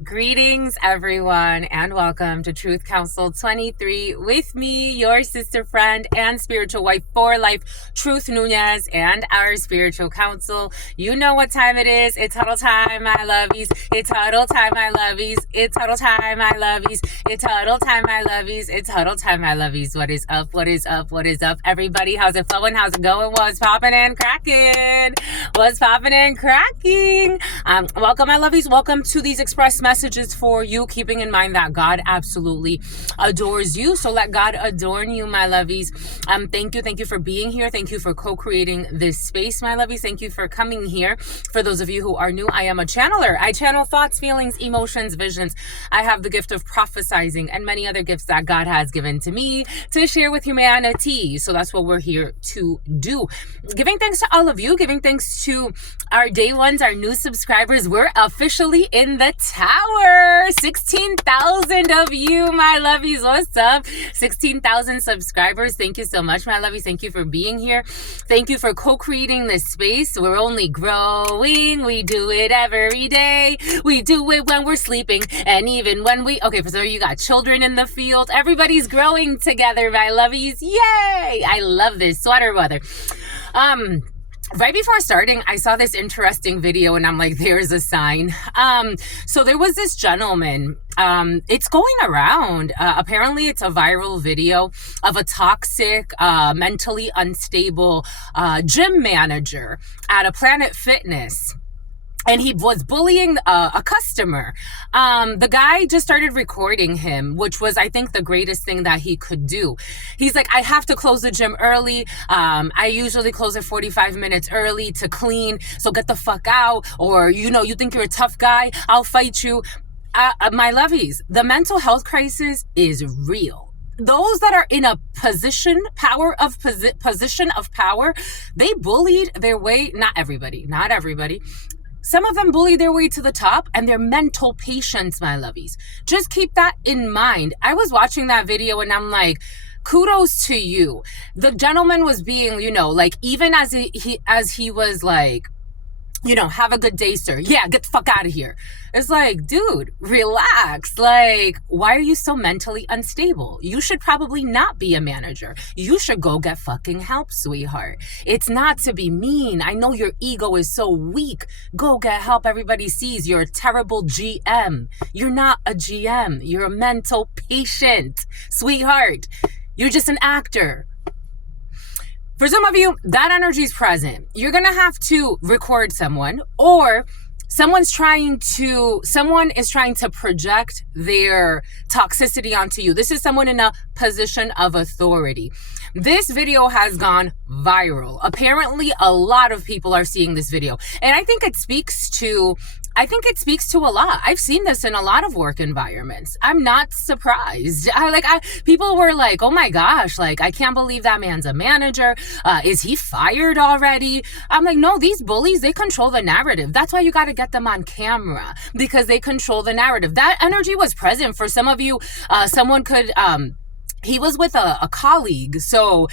Greetings, everyone, and welcome to Truth Council 23 with me, your sister friend and spiritual wife for life, Truth Nunez, and our spiritual council. You know what time it is. It's huddle time, my lovies. It's huddle time, my lovies. It's huddle time, my lovies. It's huddle time, my lovies. It's huddle time, my lovies. What is up? What is up? What is up? Everybody, how's it flowing? How's it going? What's popping and cracking? What's popping and cracking? Welcome, my lovies. Welcome to these express messages for you, keeping in mind that God absolutely adores you. So let God adorn you, my lovies. Thank you for being here. Thank you for co-creating this space, my lovies. Thank you for coming here. For those of you who are new, I am a channeler. I channel thoughts, feelings, emotions, visions. I have the gift of prophesizing and many other gifts that God has given to me to share with humanity. So that's what we're here to do. Giving thanks to all of you, giving thanks to our day ones, our new subscribers. We're officially in the tower. 16,000 of you, my lovies. What's up? 16,000 subscribers. Thank you so much, my lovies. Thank you for being here. Thank you for co-creating this space. We're only growing. We do it every day. We do it when we're sleeping. And even when so you got children in the field. Everybody's growing together, my lovies. Yay! I love this sweater weather. Right before starting, I saw this interesting video and I'm like, there's a sign. So there was this gentleman, it's going around. Apparently it's a viral video of a toxic, mentally unstable, gym manager at a Planet Fitness. And he was bullying a customer. The guy just started recording him, which was, I think, the greatest thing that he could do. He's like, I have to close the gym early. I usually close it 45 minutes early to clean. So get the fuck out. Or, you think you're a tough guy. I'll fight you. My lovies, the mental health crisis is real. Those that are in a position of power, they bullied their way. Not everybody. Some of them bully their way to the top, and they're mental patients, my lovies. Just keep that in mind. I was watching that video and I'm like, kudos to you. The gentleman was being, even as he was like, have a good day, sir. Yeah, get the fuck out of here. It's like, dude, relax. Like, why are you so mentally unstable? You should probably not be a manager. You should go get fucking help, sweetheart. It's not to be mean. I know your ego is so weak. Go get help. Everybody sees you're a terrible GM. You're not a GM. You're a mental patient, sweetheart. You're just an actor. For some of you, that energy is present. You're going to have to record someone, or someone is trying to project their toxicity onto you. This is someone in a position of authority. This video has gone viral. Apparently, a lot of people are seeing this video. And I think it speaks to a lot. I've seen this in a lot of work environments. I'm not surprised. People were like, oh my gosh, I can't believe that man's a manager. Is he fired already? I'm like, no, these bullies, they control the narrative. That's why you got to get them on camera, because they control the narrative. That energy was present for some of you. Someone could, he was with a colleague. So,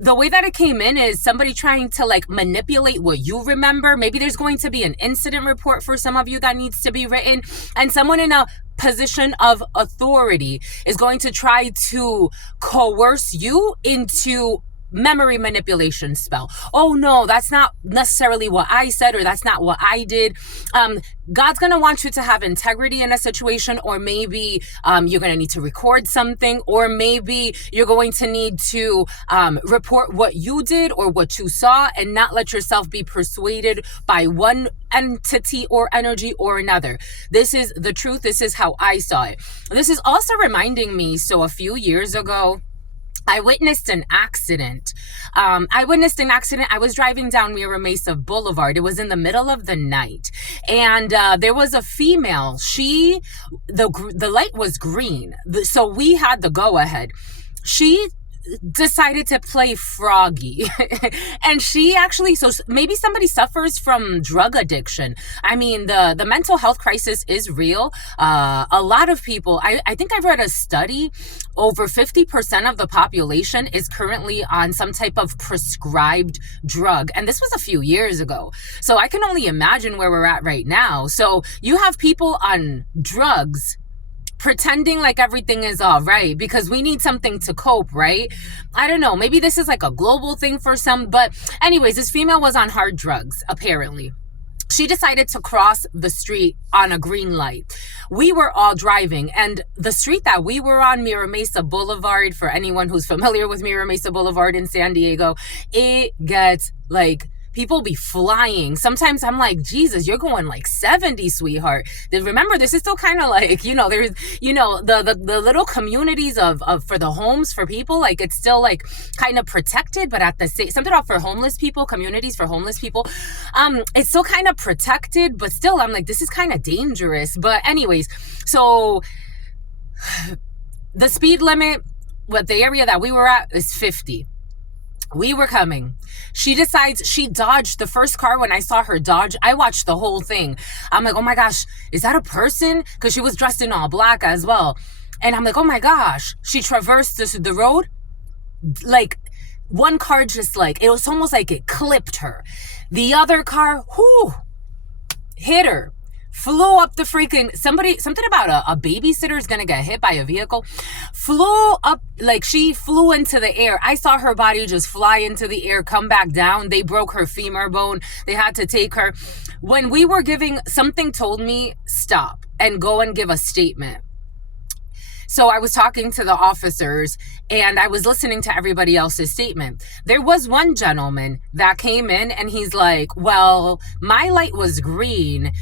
the way that it came in is somebody trying to manipulate what you remember. Maybe there's going to be an incident report for some of you that needs to be written, and someone in a position of authority is going to try to coerce you into memory manipulation spell. Oh no, that's not necessarily what I said, or that's not what I did. God's going to want you to have integrity in a situation, or maybe you're going to need to record something, or maybe you're going to need to report what you did or what you saw, and not let yourself be persuaded by one entity or energy or another. This is the truth. This is how I saw it. This is also reminding me, so a few years ago, I witnessed an accident. I was driving down Mira Mesa Boulevard. It was in the middle of the night. And there was a female. The light was green. So we had the go ahead. She decided to play froggy. And she actually, so maybe somebody suffers from drug addiction. I mean, the mental health crisis is real. A lot of people, I think I've read a study, over 50% of the population is currently on some type of prescribed drug. And this was a few years ago. So I can only imagine where we're at right now. So you have people on drugs pretending like everything is all right because we need something to cope, right? I don't know. Maybe this is like a global thing for some. But anyways, this female was on hard drugs, apparently. She decided to cross the street on a green light. We were all driving, and the street that we were on, Mira Mesa Boulevard, for anyone who's familiar with Mira Mesa Boulevard in San Diego, it gets like, people be flying. Sometimes I'm like, Jesus, you're going like 70, sweetheart. Remember, this is still kind of like, there's, the little communities of for the homes for people, like it's still like kind of protected, but at the same, something about for homeless people, communities for homeless people, it's still kind of protected, but still I'm like, this is kind of dangerous. But anyways, so the speed limit, what the area that we were at is 50. We were coming. She decides she dodged the first car. When I saw her dodge, I watched the whole thing. I'm like, oh my gosh, is that a person? Because she was dressed in all black as well. And I'm like, oh my gosh. She traversed the road. Like one car just like, it was almost like it clipped her. The other car, hit her. Flew up the freaking, something about a babysitter is gonna get hit by a vehicle. Flew up, like she flew into the air. I saw her body just fly into the air, come back down. They broke her femur bone. They had to take her. When we were giving, something told me, stop and go and give a statement. So I was talking to the officers and I was listening to everybody else's statement. There was one gentleman that came in and he's like, well, my light was green.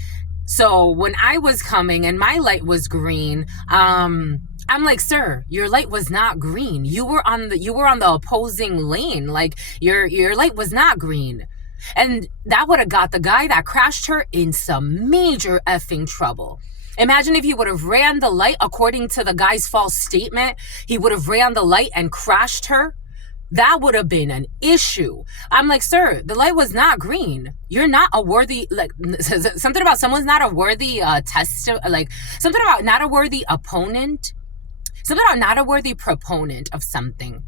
So when I was coming and my light was green, I'm like, sir, your light was not green. You were on the opposing lane. Like your light was not green. And that would have got the guy that crashed her in some major effing trouble. Imagine if he would have ran the light according to the guy's false statement. He would have ran the light and crashed her. That would have been an issue. I'm like, sir, the light was not green. You're not a worthy, like, something about someone's not a worthy something about not a worthy opponent. Something about not a worthy proponent of something.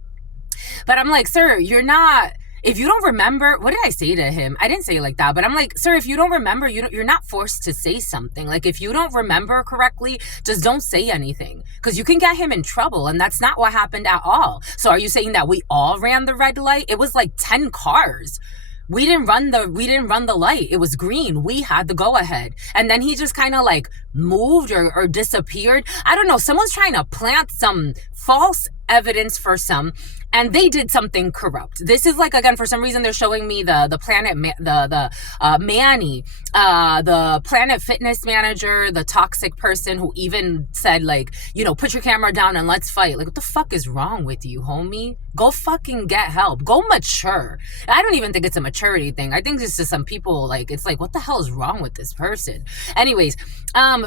But I'm like, sir, you're not, if you don't remember, what did I say to him? I didn't say it like that, but I'm like, sir, if you don't remember, you're not forced to say something. Like, if you don't remember correctly, just don't say anything because you can get him in trouble. And that's not what happened at all. So are you saying that we all ran the red light? It was like 10 cars. We didn't run the light. It was green. We had the go ahead. And then he just kind of like moved or disappeared. I don't know. Someone's trying to plant some false evidence for some, and they did something corrupt. This is like, again, for some reason, they're showing me the Planet, Manny, the Planet Fitness manager, the toxic person who even said like, put your camera down and let's fight. Like, what the fuck is wrong with you, homie? Go fucking get help. Go mature. I don't even think it's a maturity thing. I think it's just some people like, it's like, what the hell is wrong with this person? Anyways,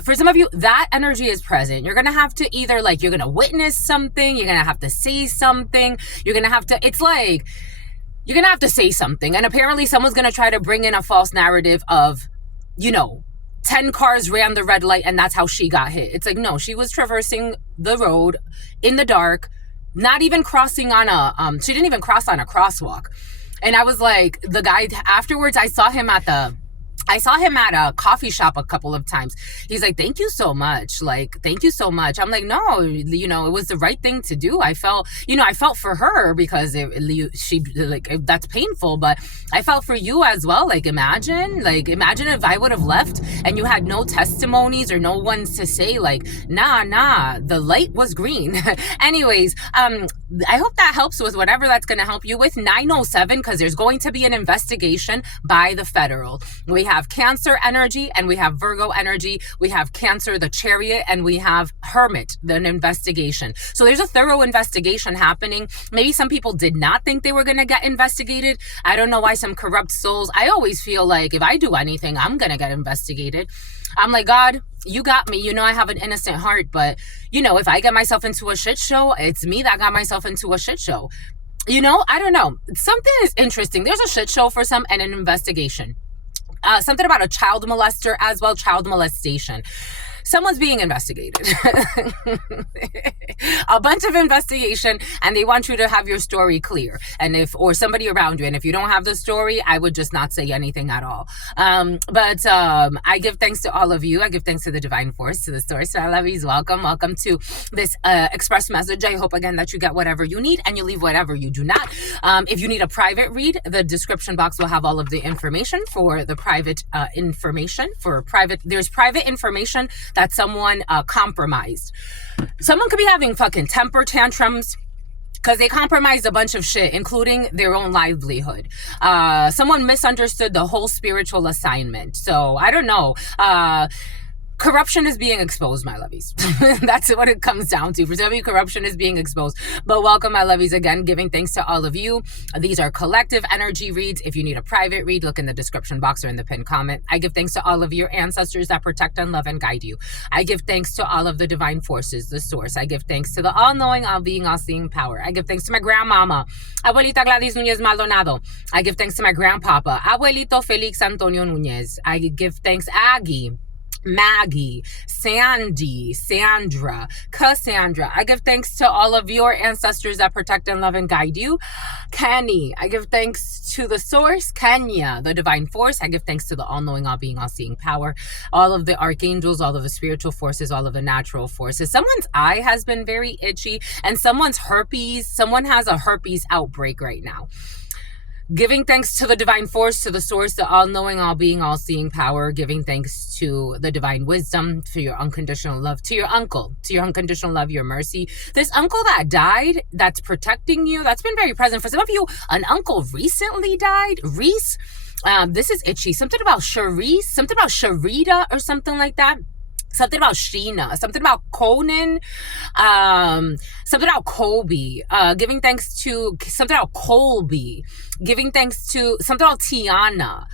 for some of you, that energy is present. You're going to have to either like, you're going to witness something. You're going to have to say something. You're going to have to, it's like, you're going to have to say something. And apparently someone's going to try to bring in a false narrative of, 10 cars ran the red light and that's how she got hit. It's like, no, she was traversing the road in the dark, not even crossing on she didn't even cross on a crosswalk. And I was like, the guy afterwards, I saw him at a coffee shop a couple of times. He's like, thank you so much. Like, thank you so much. I'm like, no, it was the right thing to do. I felt for her because that's painful, but I felt for you as well. Like, imagine if I would have left and you had no testimonies or no ones to say like, nah, the light was green. Anyways, I hope that helps with whatever that's going to help you with 907, because there's going to be an investigation by the federal. We have Cancer energy and we have Virgo energy. We have Cancer, the Chariot, and we have Hermit, the investigation. So there's a thorough investigation happening. Maybe some people did not think they were going to get investigated. I don't know why some corrupt souls. I always feel like if I do anything, I'm going to get investigated. I'm like, God, You got me. You know I have an innocent heart, but you know, if I get myself into a shit show, it's me that got myself into a shit show. You know, I don't know. Something is interesting. There's a shit show for some and an investigation. Something about a child molester as well, child molestation. Someone's being investigated. A bunch of investigation, and they want you to have your story clear. And or somebody around you. And if you don't have the story, I would just not say anything at all. But I give thanks to all of you. I give thanks to the divine force, to the source. So I love you. Welcome. Welcome to this express message. I hope again that you get whatever you need and you leave whatever you do not. If you need a private read, the description box will have all of the information for the private information. There's private information that someone compromised. Someone could be having fucking temper tantrums because they compromised a bunch of shit, including their own livelihood. Someone misunderstood the whole spiritual assignment. So I don't know. Corruption is being exposed, my lovies. That's what it comes down to. For some of you, corruption is being exposed. But welcome, my lovies, again, giving thanks to all of you. These are collective energy reads. If you need a private read, look in the description box or in the pinned comment. I give thanks to all of your ancestors that protect and love and guide you. I give thanks to all of the divine forces, the source. I give thanks to the all-knowing, all-being, all-seeing power. I give thanks to my grandmama, Abuelita Gladys Núñez Maldonado. I give thanks to my grandpapa, Abuelito Felix Antonio Núñez. I give thanks, Aggie, Maggie, Sandy, Sandra, Cassandra. I give thanks to all of your ancestors that protect and love and guide you. Kenny, I give thanks to the source. Kenya, the divine force. I give thanks to the all-knowing, all-being, all-seeing power. All of the archangels, all of the spiritual forces, all of the natural forces. Someone's eye has been very itchy, and someone's herpes. Someone has a herpes outbreak right now. Giving thanks to the divine force, to the source, the all-knowing, all-being, all-seeing power. Giving thanks to the divine wisdom, to your unconditional love, to your uncle, to your unconditional love, your mercy. This uncle that died, that's protecting you, that's been very present. For some of you, an uncle recently died. Reese, this is itchy. Something about Charisse, something about Sharita or something like that. Something about Sheena, something about Conan, something about Kobe, giving thanks to something about Colby, giving thanks to something about Tiana,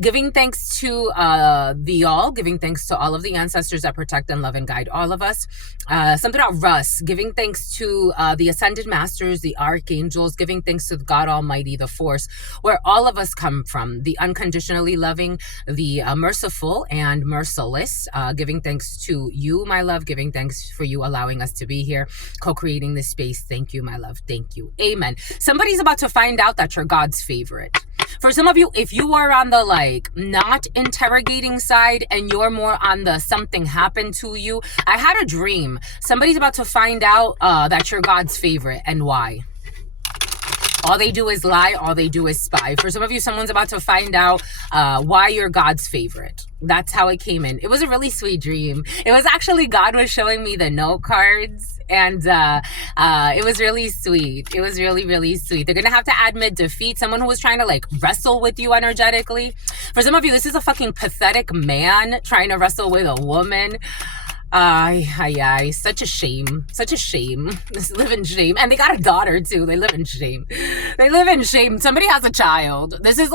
giving thanks to the all, giving thanks to all of the ancestors that protect and love and guide all of us. Something about Russ, giving thanks to the ascended masters, the archangels, giving thanks to God Almighty, the force, where all of us come from, the unconditionally loving, the merciful and merciless, giving thanks to you, my love, giving thanks for you allowing us to be here, co-creating this space. Thank you, my love. Thank you. Amen. Somebody's about to find out that you're God's favorite. For some of you, if you are on the not interrogating side and you're more on the something happened to you, I had a dream. Somebody's about to find out that you're God's favorite and why. All they do is lie. All they do is spy. For some of you, someone's about to find out why you're God's favorite. That's how it came in. It was a really sweet dream. It was actually God was showing me the note cards. And it was really sweet. It was really, really sweet. They're going to have to admit defeat. Someone who was trying to wrestle with you energetically. For some of you, this is a fucking pathetic man trying to wrestle with a woman. Such a shame. Such a shame. They live in shame. And they got a daughter too. They live in shame. They live in shame. Somebody has a child. This is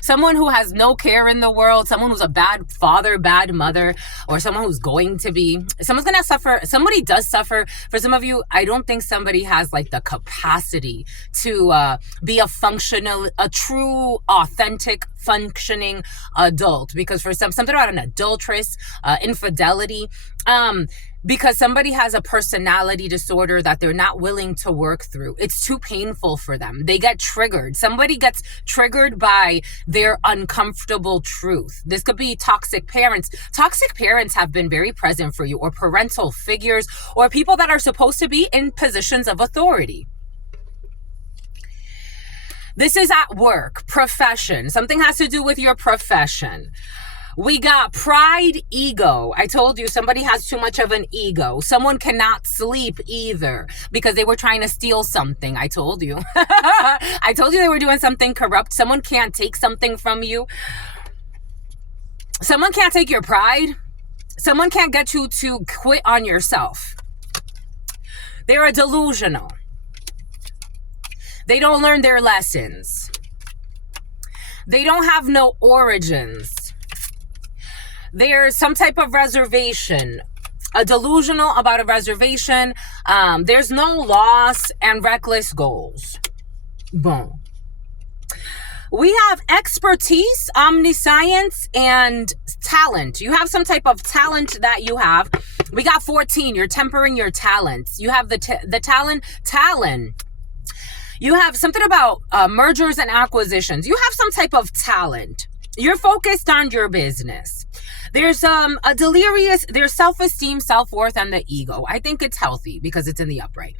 someone who has no care in the world, someone who's a bad father, bad mother, or someone who's going to be. Someone's gonna suffer. Somebody does suffer. For some of you, I don't think somebody has the capacity to be a true, authentic, functioning adult. Because for something about an adulteress, infidelity, because somebody has a personality disorder that they're not willing to work through. It's too painful for them. They get triggered. Somebody gets triggered by their uncomfortable truth. This could be toxic parents. Toxic parents have been very present for you, or parental figures, or people that are supposed to be in positions of authority. This is at work, profession. Something has to do with your profession. We got pride, ego. I told you somebody has too much of an ego. Someone cannot sleep either because they were trying to steal something. I told you. I told you they were doing something corrupt. Someone can't take something from you. Someone can't take your pride. Someone can't get you to quit on yourself. They're delusional. They don't learn their lessons. They don't have no origins. there's some type of reservation, a delusional about a reservation. There's no loss and reckless goals. Boom. We have expertise, omniscience, and talent. You have some type of talent that you have. We got 14. You're tempering your talents. You have the talent. You have something about mergers and acquisitions. You have some type of talent. You're focused on your business. There's a delirious, there's self-esteem, self-worth, and the ego. I think it's healthy because it's in the upright.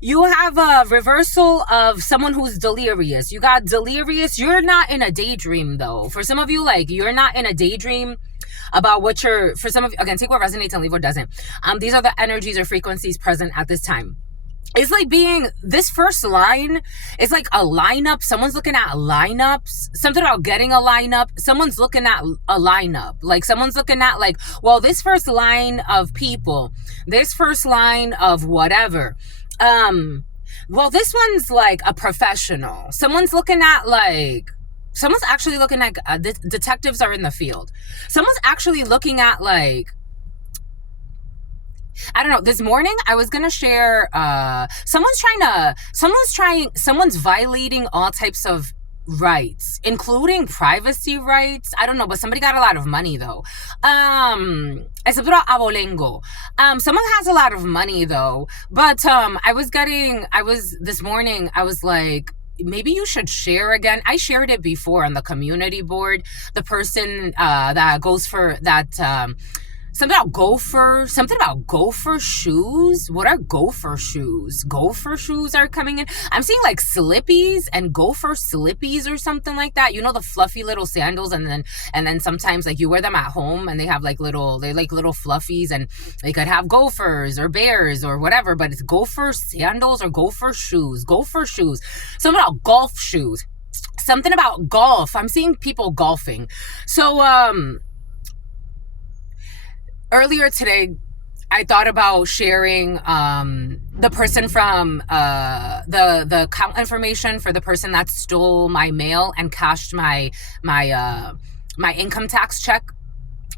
You have a reversal of someone who's delirious. You got delirious. You're not in a daydream though. For some of you, like, you're not in a daydream about what you're, for some of you, again, take what resonates and leave what doesn't. These are the energies or frequencies present at this time. It's like being, this first line is like a lineup. Someone's looking at lineups. Something about getting a lineup. Someone's looking at a lineup. Like someone's looking at like, well, this first line of people, this first line of whatever. Well, this one's like a professional. Someone's looking at like, someone's actually looking at, detectives are in the field. Someone's actually looking at like, I don't know, this morning I was going to share, someone's violating all types of rights, including privacy rights. I don't know, but somebody got a lot of money though. Abolengo. Someone has a lot of money though, but, this morning, I was like, maybe you should share again. I shared it before on the community board. The person, that goes for that, something about gopher shoes. What are gopher shoes? Gopher shoes are coming in. I'm seeing like slippies and gopher slippies or something like that. You know, the fluffy little sandals, and then sometimes like you wear them at home and they have like little fluffies, and they could have gophers or bears or whatever, but it's gopher sandals or gopher shoes. Gopher shoes. Something about golf shoes. Something about golf. I'm seeing people golfing. So, earlier today, I thought about sharing the person from the account information for the person that stole my mail and cashed my income tax check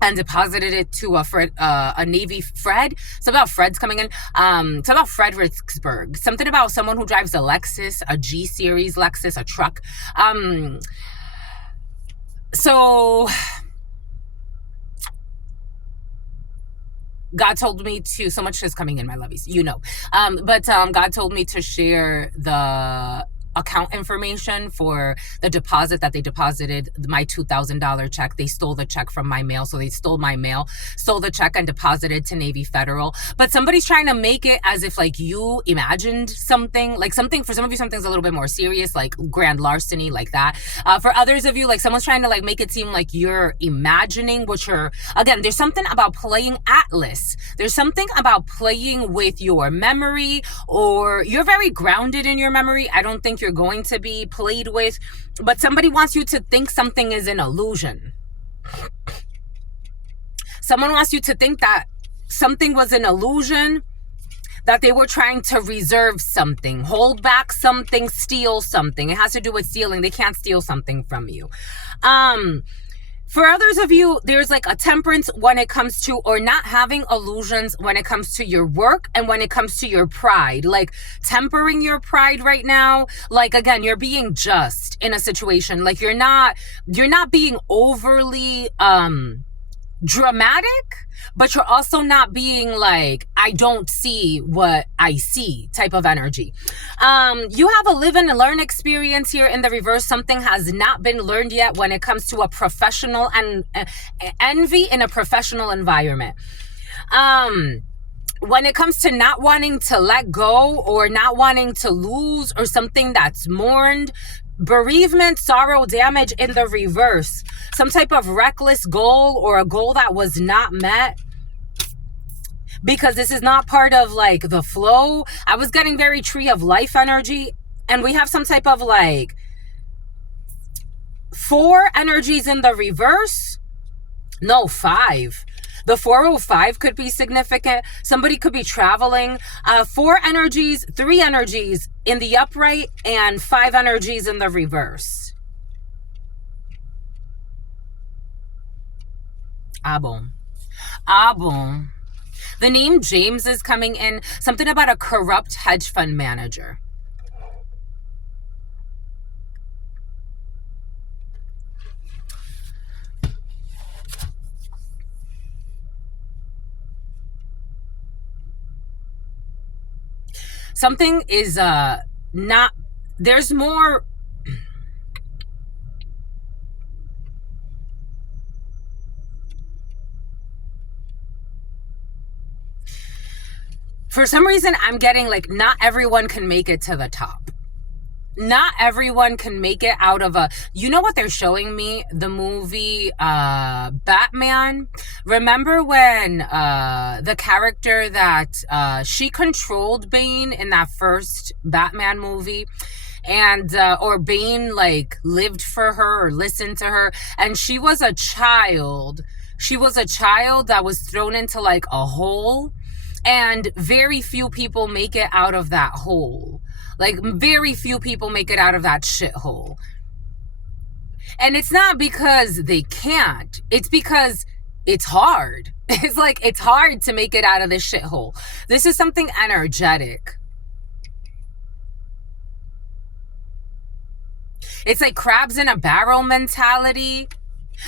and deposited it to a Navy Fred. Something about Fred's coming in. Something about Fredericksburg. Something about someone who drives a Lexus, a G series Lexus, a truck. So God told me to, so much is coming in, my lovies, you know. But God told me to share the account information for the deposit that they deposited, my $2,000 check. They stole the check from my mail. So they stole my mail, stole the check and deposited to Navy Federal. But somebody's trying to make it as if like you imagined something, like something, for some of you, something's a little bit more serious, like grand larceny, like that. For others of you, like someone's trying to like make it seem like you're imagining what you're, again, there's something about playing Atlas. There's something about playing with your memory, or you're very grounded in your memory. I don't think you're going to be played with, but somebody wants you to think something is an illusion. Someone wants you to think that something was an illusion, that they were trying to reserve something, hold back something, steal something. It has to do with stealing. They can't steal something from you. For others of you, there's like a temperance when it comes to, or not having illusions when it comes to your work and when it comes to your pride, like tempering your pride right now. Like, again, you're being just in a situation. Like you're not being overly, dramatic, but you're also not being like, I don't see what I see type of energy. You have a live and learn experience here in the reverse. Something has not been learned yet when it comes to a professional and envy in a professional environment. When it comes to not wanting to let go or not wanting to lose, or something that's mourned, bereavement, sorrow, damage in the reverse, some type of reckless goal or a goal that was not met because this is not part of like the flow. I was getting very tree of life energy, and we have some type of like 4 energies in the reverse. No, 5. The 405 could be significant. Somebody could be traveling. 4 energies, 3 energies in the upright, and 5 energies in the reverse. Ah, bon. Ah, bon. The name James is coming in. Something about a corrupt hedge fund manager. Something is not, there's more. For some reason, I'm getting like, not everyone can make it to the top. Not everyone can make it out of a, you know what they're showing me? The movie Batman. Remember when the character that she controlled Bane in that first Batman movie? And or Bane like lived for her or listened to her, and she was a child. She was a child that was thrown into like a hole, and very few people make it out of that hole. Like, very few people make it out of that shithole. And it's not because they can't. It's because it's hard. It's like, it's hard to make it out of this shithole. This is something energetic. It's like crabs in a barrel mentality.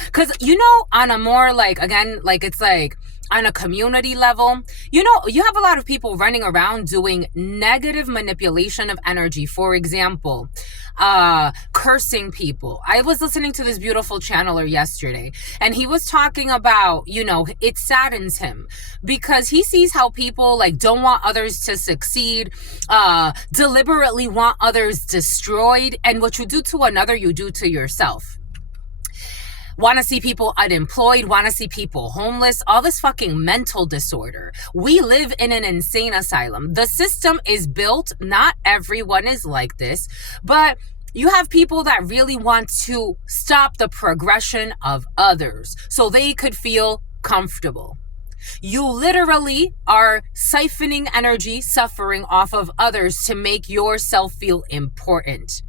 Because, you know, on a more like, again, like it's like on a community level, you know, you have a lot of people running around doing negative manipulation of energy. For example, cursing people. I was listening to this beautiful channeler yesterday, and he was talking about, you know, it saddens him because he sees how people like don't want others to succeed, deliberately want others destroyed, and what you do to another, you do to yourself. Want to see people unemployed, want to see people homeless, all this fucking mental disorder. We live in an insane asylum. The system is built, not everyone is like this, but you have people that really want to stop the progression of others so they could feel comfortable. You literally are siphoning energy, suffering off of others to make yourself feel important.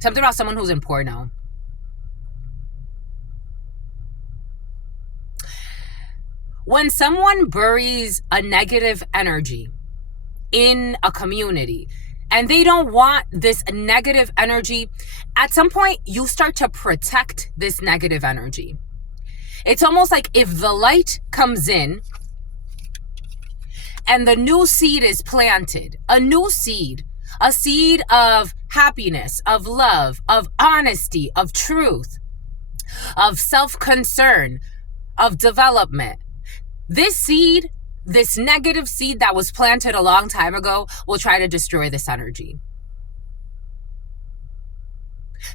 Something about someone who's in porno. When someone buries a negative energy in a community and they don't want this negative energy, at some point you start to protect this negative energy. It's almost like if the light comes in and the new seed is planted, a new seed, a seed of happiness, of love, of honesty, of truth, of self-concern, of development. This seed, this negative seed that was planted a long time ago, will try to destroy this energy.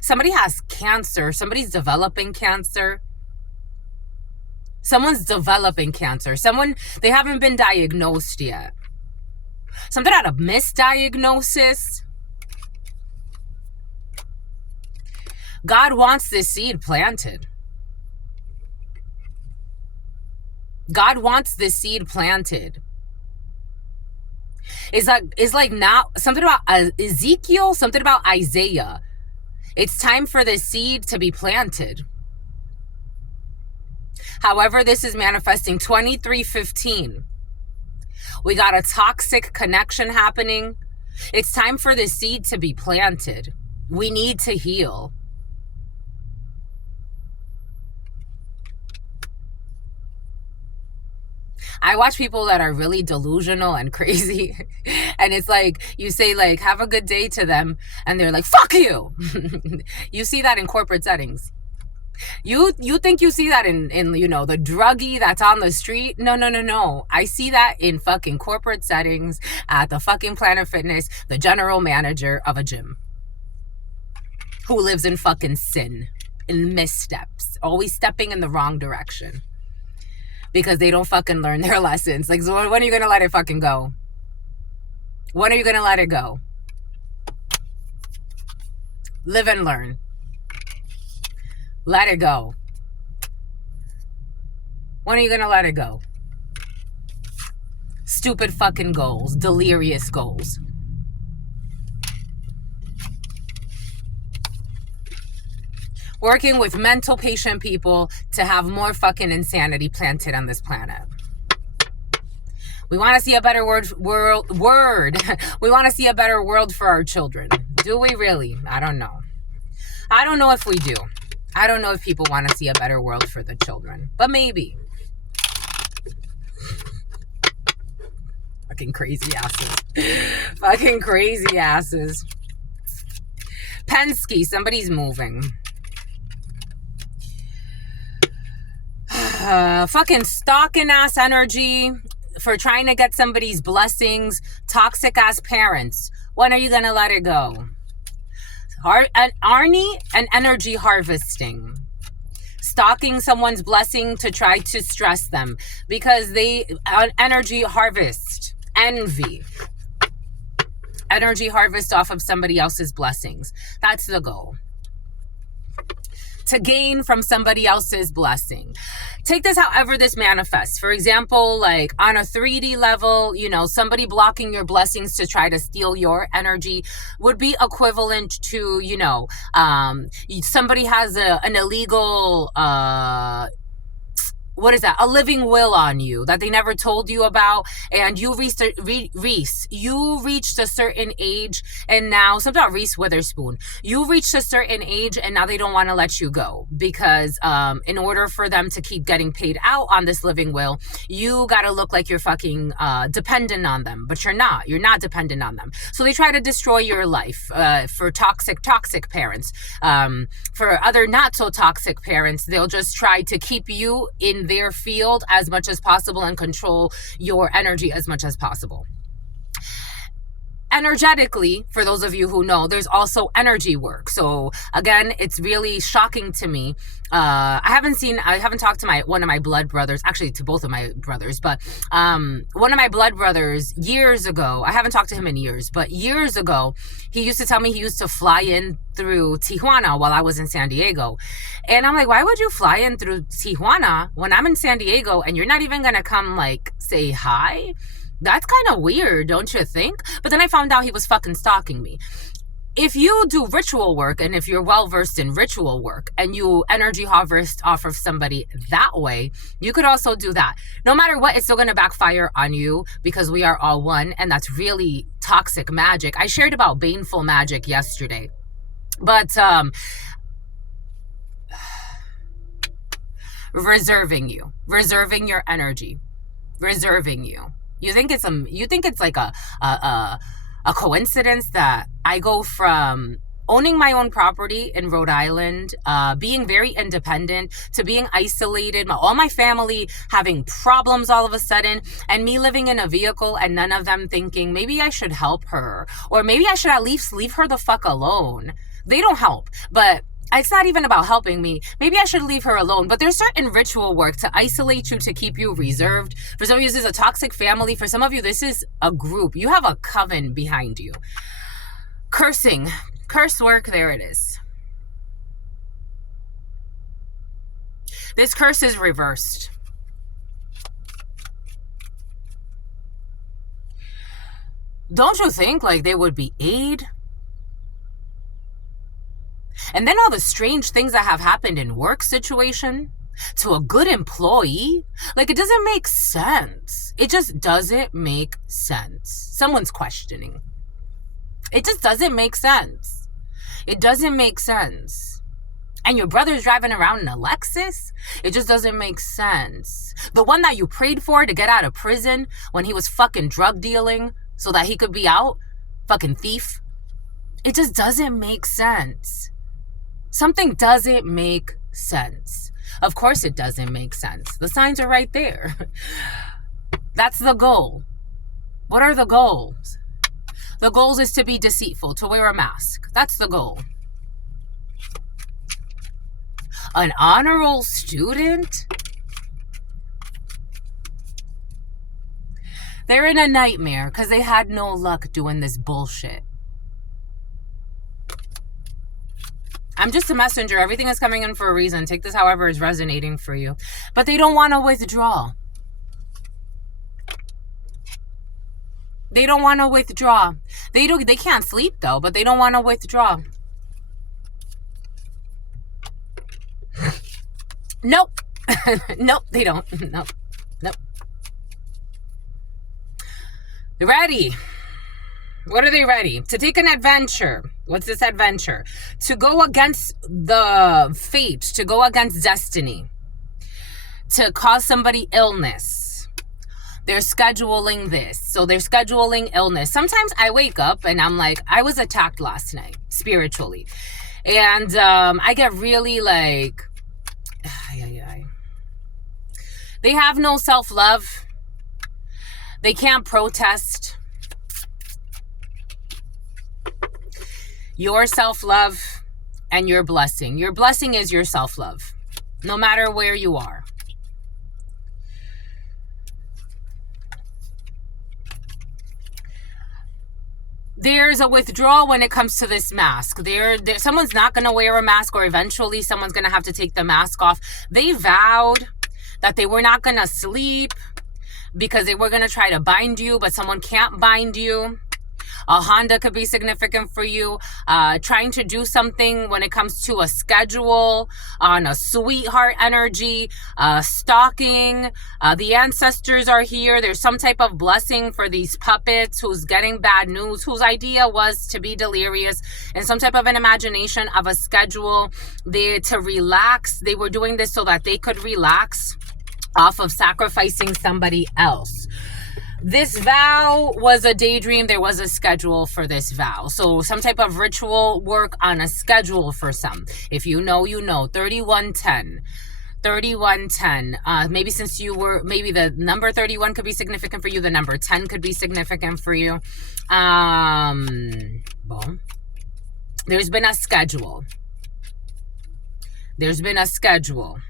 Somebody has cancer. Somebody's developing cancer. Someone's developing cancer. They haven't been diagnosed yet. Something out of misdiagnosis. God wants this seed planted. God wants this seed planted. It's like now something about Ezekiel, something about Isaiah. It's time for this seed to be planted. However, this is manifesting 23:15. We got a toxic connection happening. It's time for this seed to be planted. We need to heal. I watch people that are really delusional and crazy. And it's like, you say like, have a good day to them. And they're like, fuck you. You see that in corporate settings. You think you see that in, you know, the druggie that's on the street? No. I see that in fucking corporate settings at the fucking Planet Fitness, the general manager of a gym who lives in fucking sin, in missteps, always stepping in the wrong direction. Because they don't fucking learn their lessons. Like, so when are you going to let it fucking go? When are you going to let it go? Live and learn. Let it go. When are you going to let it go? Stupid fucking goals. Delirious goals. working with mental patient people to have more fucking insanity planted on this planet. We want to see a better world. We want to see a better world for our children. Do we really? I don't know. I don't know if we do. I don't know if people want to see a better world for the children, but maybe. Fucking crazy asses. Fucking crazy asses. Penske, somebody's moving. Fucking stalking ass energy for trying to get somebody's blessings. Toxic ass parents. When are you gonna let it go? Arnie and energy harvesting. Stalking someone's blessing to try to stress them because they energy harvest. Envy. Energy harvest off of somebody else's blessings. That's the goal. To gain from somebody else's blessing. Take this however this manifests. For example, like on a 3D level, you know, somebody blocking your blessings to try to steal your energy would be equivalent to, you know, somebody has an illegal, what is that? A living will on you that they never told you about, and you reached a certain age, and now something about Reese Witherspoon. You reached a certain age, and now they don't want to let you go because in order for them to keep getting paid out on this living will, you got to look like you're fucking dependent on them, but you're not. You're not dependent on them. So they try to destroy your life for toxic parents. For other not so toxic parents, they'll just try to keep you in their field as much as possible and control your energy as much as possible. Energetically, for those of you who know, there's also energy work. So again, it's really shocking to me. I haven't talked to one of my blood brothers, actually to both of my brothers, but one of my blood brothers years ago, I haven't talked to him in years, but years ago, he used to tell me he used to fly in through Tijuana while I was in San Diego. And I'm like, why would you fly in through Tijuana when I'm in San Diego and you're not even going to come like say hi? That's kind of weird, don't you think? But then I found out he was fucking stalking me. If you do ritual work, and if you're well-versed in ritual work, and you energy harvest off of somebody that way, you could also do that. No matter what, it's still going to backfire on you because we are all one, and that's really toxic magic. I shared about baneful magic yesterday. But reserving your energy, reserving you. You think it's like a coincidence that I go from owning my own property in Rhode Island, being very independent, to being isolated, all my family having problems all of a sudden, and me living in a vehicle and none of them thinking maybe I should help her, or maybe I should at least leave her the fuck alone. They don't help, but it's not even about helping me. Maybe I should leave her alone. But there's certain ritual work to isolate you, to keep you reserved. For some of you, this is a toxic family. For some of you, this is a group. You have a coven behind you. Cursing. Curse work. There it is. This curse is reversed. Don't you think like they would be aid? And then all the strange things that have happened in work situation to a good employee, like it doesn't make sense. It just doesn't make sense. Someone's questioning. It just doesn't make sense. It doesn't make sense. And your brother's driving around in a Lexus? It just doesn't make sense. The one that you prayed for to get out of prison when he was fucking drug dealing so that he could be out, fucking thief. It just doesn't make sense. Something doesn't make sense. Of course it doesn't make sense. The signs are right there. That's the goal. What are the goals? The goal is to be deceitful, to wear a mask. That's the goal. An honor roll student? They're in a nightmare because they had no luck doing this bullshit. I'm just a messenger. Everything is coming in for a reason. Take this however is resonating for you. But they don't want to withdraw. They don't want to withdraw. They can't sleep though, but they don't want to withdraw. Nope. Nope, they don't. Nope. Nope. They're ready. What are they ready? To take an adventure. What's this adventure? To go against the fate, to go against destiny, to cause somebody illness. They're scheduling this. So they're scheduling illness. Sometimes I wake up and I'm like, I was attacked last night, spiritually. And I get really like, they have no self-love. They can't protest. Your self-love and your blessing. Your blessing is your self-love, no matter where you are. There's a withdrawal when it comes to this mask. Someone's not going to wear a mask, or eventually someone's going to have to take the mask off. They vowed that they were not going to sleep because they were going to try to bind you, but someone can't bind you. A Honda could be significant for you. Trying to do something when it comes to a schedule, on a sweetheart energy, stalking. The ancestors are here. There's some type of blessing for these puppets who's getting bad news, whose idea was to be delirious, and some type of an imagination of a schedule. To relax. They were doing this so that they could relax off of sacrificing somebody else. This vow was a daydream. There was a schedule for this vow. So some type of ritual work on a schedule for some. If you know, you know. 3110. 3110. Maybe since maybe the number 31 could be significant for you. The number 10 could be significant for you. Boom. There's been a schedule. There's been a schedule.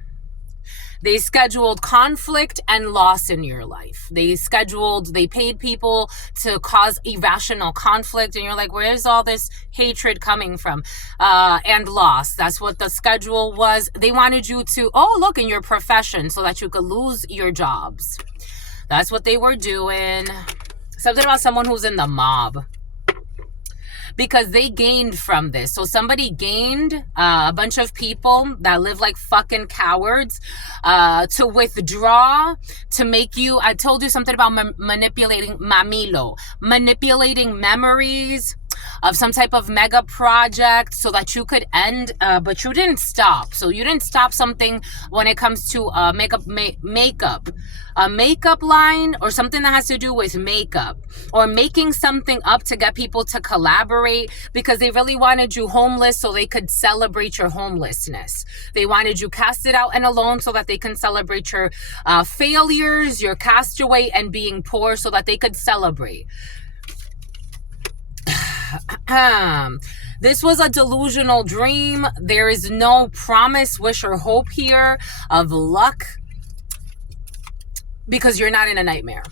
They scheduled conflict and loss in your life. They paid people to cause irrational conflict. And you're like, where's all this hatred coming from? And loss. That's what the schedule was. They wanted you to, look, in your profession so that you could lose your jobs. That's what they were doing. Something about someone who's in the mob. Because they gained from this. So somebody gained a bunch of people that live like fucking cowards to withdraw, to make you, I told you something about manipulating manipulating memories of some type of mega project so that you could end, but you didn't stop. So you didn't stop something when it comes to makeup, a makeup line, or something that has to do with makeup, or making something up to get people to collaborate because they really wanted you homeless so they could celebrate your homelessness. They wanted you casted out and alone so that they can celebrate your failures, your castaway, and being poor so that they could celebrate. This was a delusional dream. There is no promise, wish, or hope here of luck because you're not in a nightmare.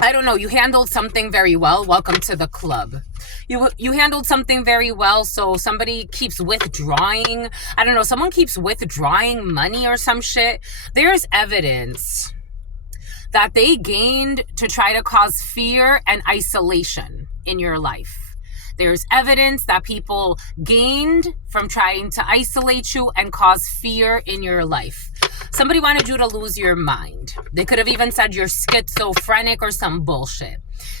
I don't know. You handled something very well. Welcome to the club. You handled something very well. So somebody keeps withdrawing. I don't know. Someone keeps withdrawing money or some shit. There's evidence that they gained to try to cause fear and isolation in your life. There's evidence that people gained from trying to isolate you and cause fear in your life. Somebody wanted you to lose your mind. They could have even said you're schizophrenic or some bullshit.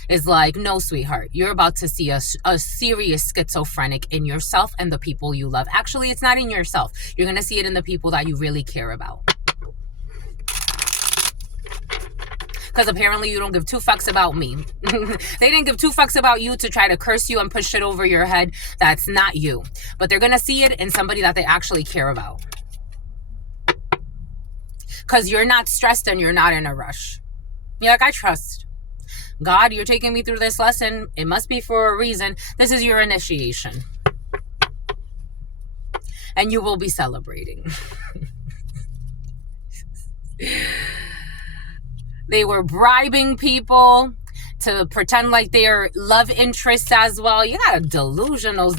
It's like, no, sweetheart, you're about to see a serious schizophrenic in yourself and the people you love. Actually, it's not in yourself. You're going to see it in the people that you really care about. Because apparently you don't give two fucks about me. They didn't give two fucks about you to try to curse you and push shit over your head. That's not you. But they're going to see it in somebody that they actually care about. Because you're not stressed and you're not in a rush. You're like, I trust. God, you're taking me through this lesson. It must be for a reason. This is your initiation. And you will be celebrating. They were bribing people to pretend like they're love interests as well. You got delusionals.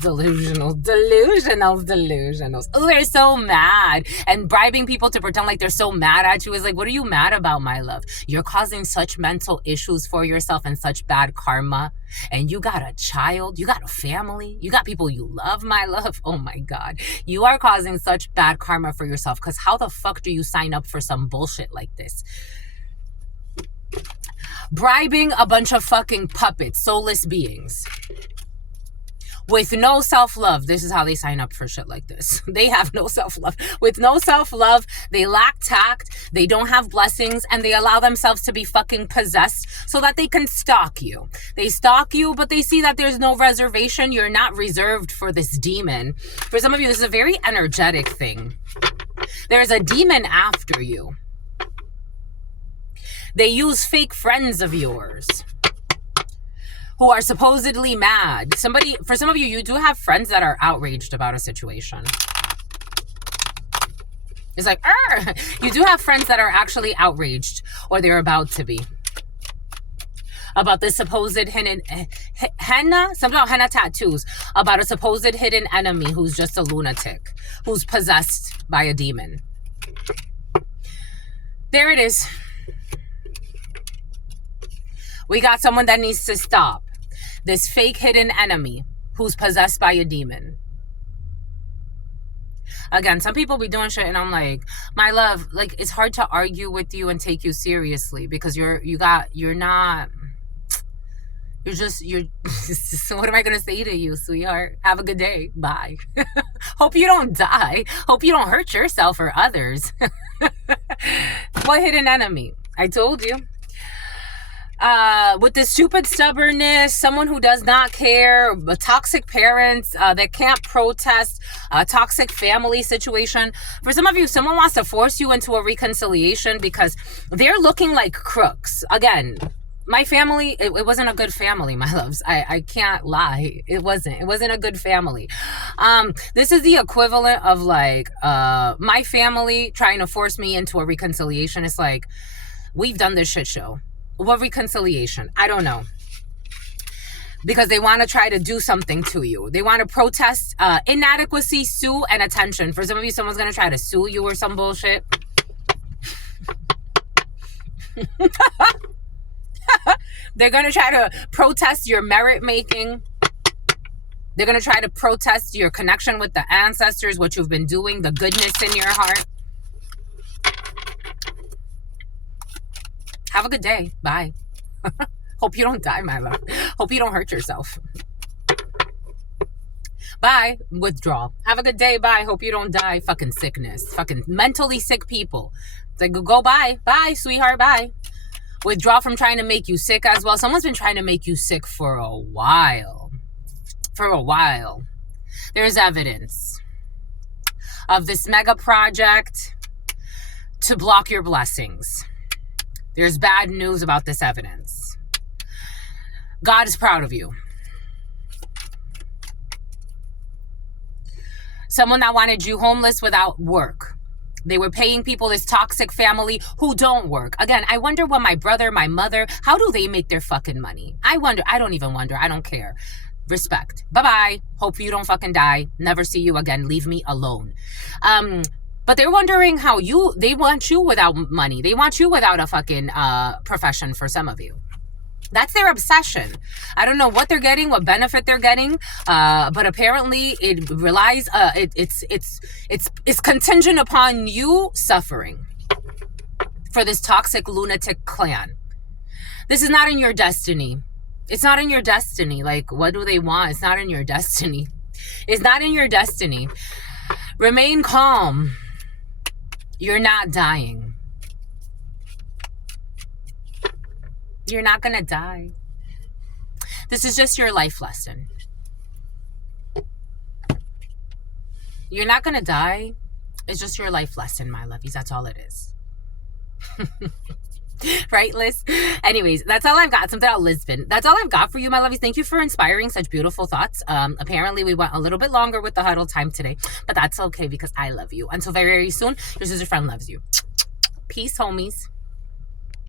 Oh, they're so mad. And bribing people to pretend like they're so mad at you is like, what are you mad about, my love? You're causing such mental issues for yourself and such bad karma. And you got a child, you got a family, you got people you love, my love. Oh my God. You are causing such bad karma for yourself, because how the fuck do you sign up for some bullshit like this? Bribing a bunch of fucking puppets, soulless beings with no self-love. This is how they sign up for shit like this. They have no self-love. With no self-love, they lack tact, they don't have blessings, and they allow themselves to be fucking possessed so that they can stalk you. They stalk you, but they see that there's no reservation. You're not reserved for this demon. For some of you, this is a very energetic thing. There's a demon after you. They use fake friends of yours who are supposedly mad. For some of you, you do have friends that are outraged about a situation. It's like, you do have friends that are actually outraged, or they're about to be, about this supposed henna tattoos, about a supposed hidden enemy who's just a lunatic, who's possessed by a demon. There it is. We got someone that needs to stop. This fake hidden enemy who's possessed by a demon. Again, some people be doing shit and I'm like, my love, like, it's hard to argue with you and take you seriously because you're so what am I going to say to you, sweetheart? Have a good day. Bye. Hope you don't die. Hope you don't hurt yourself or others. What hidden enemy? I told you. With this stupid stubbornness, someone who does not care, toxic parents that can't protest, a toxic family situation. For some of you, someone wants to force you into a reconciliation because they're looking like crooks. Again, my family, it wasn't a good family, my loves. I can't lie. It wasn't a good family. This is the equivalent of like my family trying to force me into a reconciliation. It's like, we've done this shit show. What reconciliation? I don't know. Because they want to try to do something to you. They want to protest inadequacy, sue, and attention. For some of you, someone's going to try to sue you or some bullshit. They're going to try to protest your merit making. They're going to try to protest your connection with the ancestors, what you've been doing, the goodness in your heart. Have a good day. Bye. Hope you don't die, my love. Hope you don't hurt yourself. Bye. Withdrawal. Have a good day. Bye. Hope you don't die. Fucking sickness. Fucking mentally sick people. It's like, go bye. Bye, sweetheart. Bye. Withdraw from trying to make you sick as well. Someone's been trying to make you sick for a while. There's evidence of this mega project to block your blessings. There's bad news about this evidence. God is proud of you. Someone that wanted you homeless without work. They were paying people, this toxic family who don't work. Again, I wonder what my brother, my mother, how do they make their fucking money? I wonder. I don't even wonder. I don't care. Respect. Bye-bye. Hope you don't fucking die. Never see you again. Leave me alone. But they're wondering how they want you without money. They want you without a fucking profession for some of you. That's their obsession. I don't know what they're getting, what benefit they're getting, but apparently it relies, it's contingent upon you suffering for this toxic lunatic clan. This is not in your destiny. It's not in your destiny. Like, what do they want? It's not in your destiny. It's not in your destiny. Remain calm. You're not dying. You're not going to die. This is just your life lesson. You're not going to die. It's just your life lesson, my lovies. That's all it is. Right, Liz? Anyways, that's all I've got. Something about Lisbon. That's all I've got for you, my lovies. Thank you for inspiring such beautiful thoughts. Apparently, we went a little bit longer with the huddle time today, but that's okay because I love you. Until very, very soon, your sister friend loves you. Peace, homies.